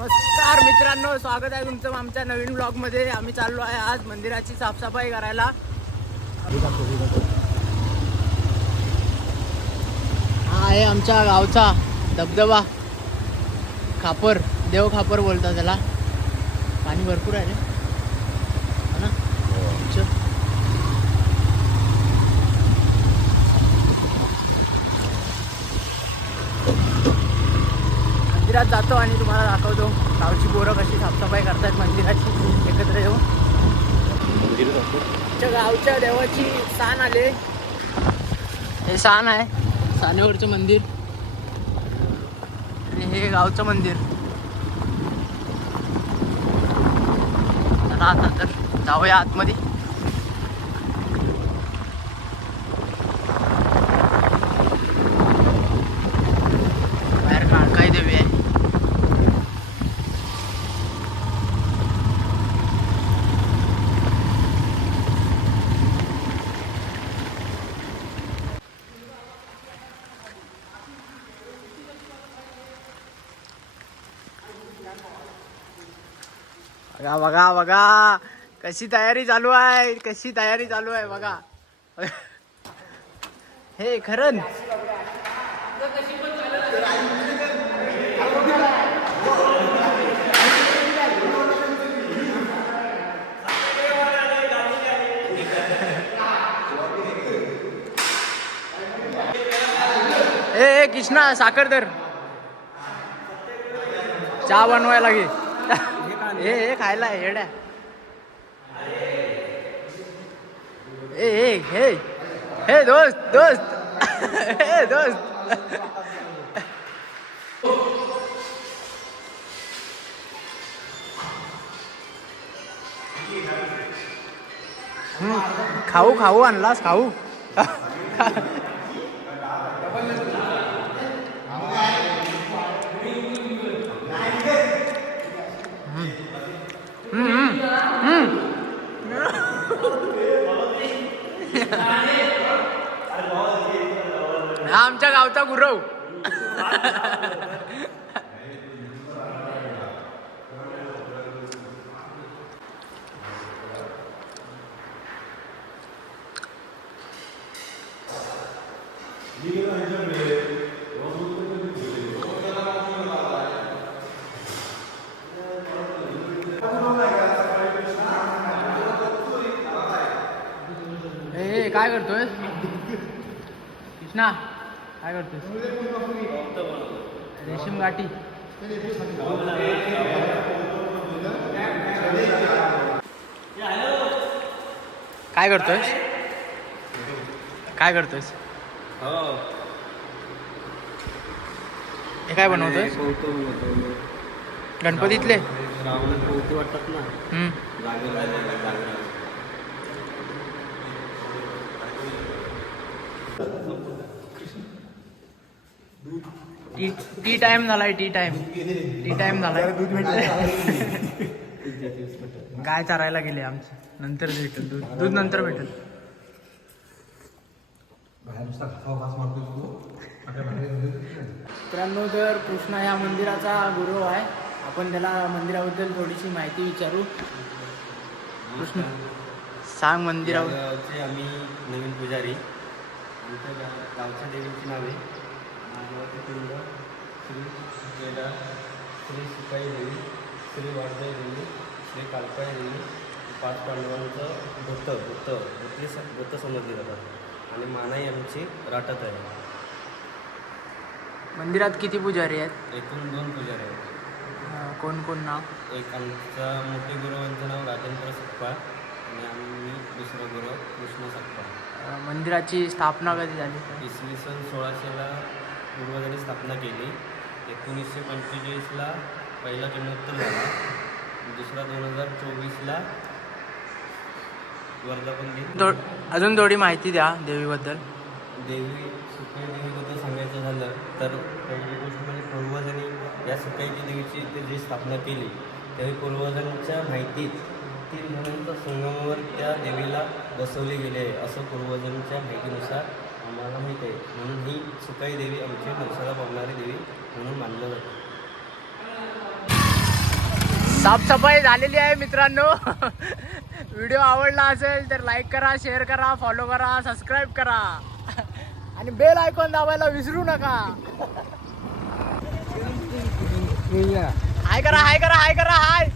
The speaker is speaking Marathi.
नमस्कार मित्रांनो स्वागत आहे तुमचं आमच्या नवीन ब्लॉगमध्ये आम्ही चाललो आहे आज मंदिराची साफसफाई करायला. हा आहे आमच्या गावचा धबधबा. खापर देव खापर बोलतात त्याला. पाणी भरपूर आहे रे हो ना चल. मंदिरात जातो आणि तुम्हाला दाखवतो. गावची पोरं कशी साफसफाई करतात मंदिराची. एकत्र येऊन आमच्या गावच्या देवाची सान आले. हे सान आहे. सानेवरचं मंदिर. आणि हे गावचं मंदिर. चला आता तर जाऊया आतमध्ये बाहेर काळकाई देवी आहे बघा बघा बघा. कशी तयारी चालू आहे? कशी तयारी चालू आहे बघा. हे खरं. ए कृष्णा साखर तर चहा बनवायला घे. हे हे खायला आहे, येड्या ए ए हे हे दोस्त दोस्त हे दोस्त हम्म, खाऊ खाऊ आणलास खाऊ हा आमच्या गावचा गुरव. काय करतोय कृष्णा काय करतोय रेशीम गाठी. काय करतोय काय करतोय हे काय बनवतोय गणपतीतले? वाटतात ना. टी टी टाइम झालाय टी टाइम टी टाइम झालाय. गाय चारायला गेले आमचे. नंतर भेटेल दूध. दूध नंतर भेटेल. मित्रांनो तर कृष्णा या मंदिराचा गुरु आहे. आपण त्याला मंदिराबद्दल थोडीशी माहिती विचारू. कृष्ण सांग मंदिराबद्दल. गावचे आम्ही नवीन पुजारी. आमच्या गावच्या देवीची नावे नागवती पिंड श्री केदार श्री सुकाई देवी श्री वाडदाई देवी श्री कालकाई देवी पाच पांडवांचं भक्त भक्त भक्ती भक्त समजले जातात आणि मानाई आमची राटत आहे मंदिरात किती पुजारी आहेत? एकूण दोन पुजारी आहेत. अं, कोण कोण नाव? एक आमचा मोठे गुरुवांचं नाव राजेंद्र सक्पा आणि आम्ही दुसरं गुरु कृष्ण सक्पा अं, मंदिराची स्थापना कधी झाली? इसवी सन सोळाशेला पूर्वजांनी स्थापना केली. एकोणीसशे पंचेचाळीसला पहिला किरणोत्तर झाला. दुसरा दोन हजार चोवीसला वर्धापन दिन. अजून थोडी माहिती द्या देवीबद्दल. देवी सुकाई देवीबद्दल सांगायचं झालं तर पहिली गोष्ट म्हणजे पूर्वजांनी या सुकाईची देवीची इथे जी स्थापना केली त्यावेळी पूर्वजांच्या माहितीत तीन जणांच्या संगमावर त्या देवीला बसवले गेले. आहे असं पूर्वजांच्या माहितीनुसार आम्हाला माहीत आहे. म्हणून ही सुकाई देवी आमची नवसाला पावणारी देवी म्हणून मानलं जातं. साफसफाई झालेली आहे मित्रांनो. व्हिडिओ आवडला असेल तर लाईक करा शेअर करा फॉलो करा सबस्क्राईब करा. आणि बेल आयकॉन दाबायला विसरू नका. हाय करा हाय करा हाय करा हाय.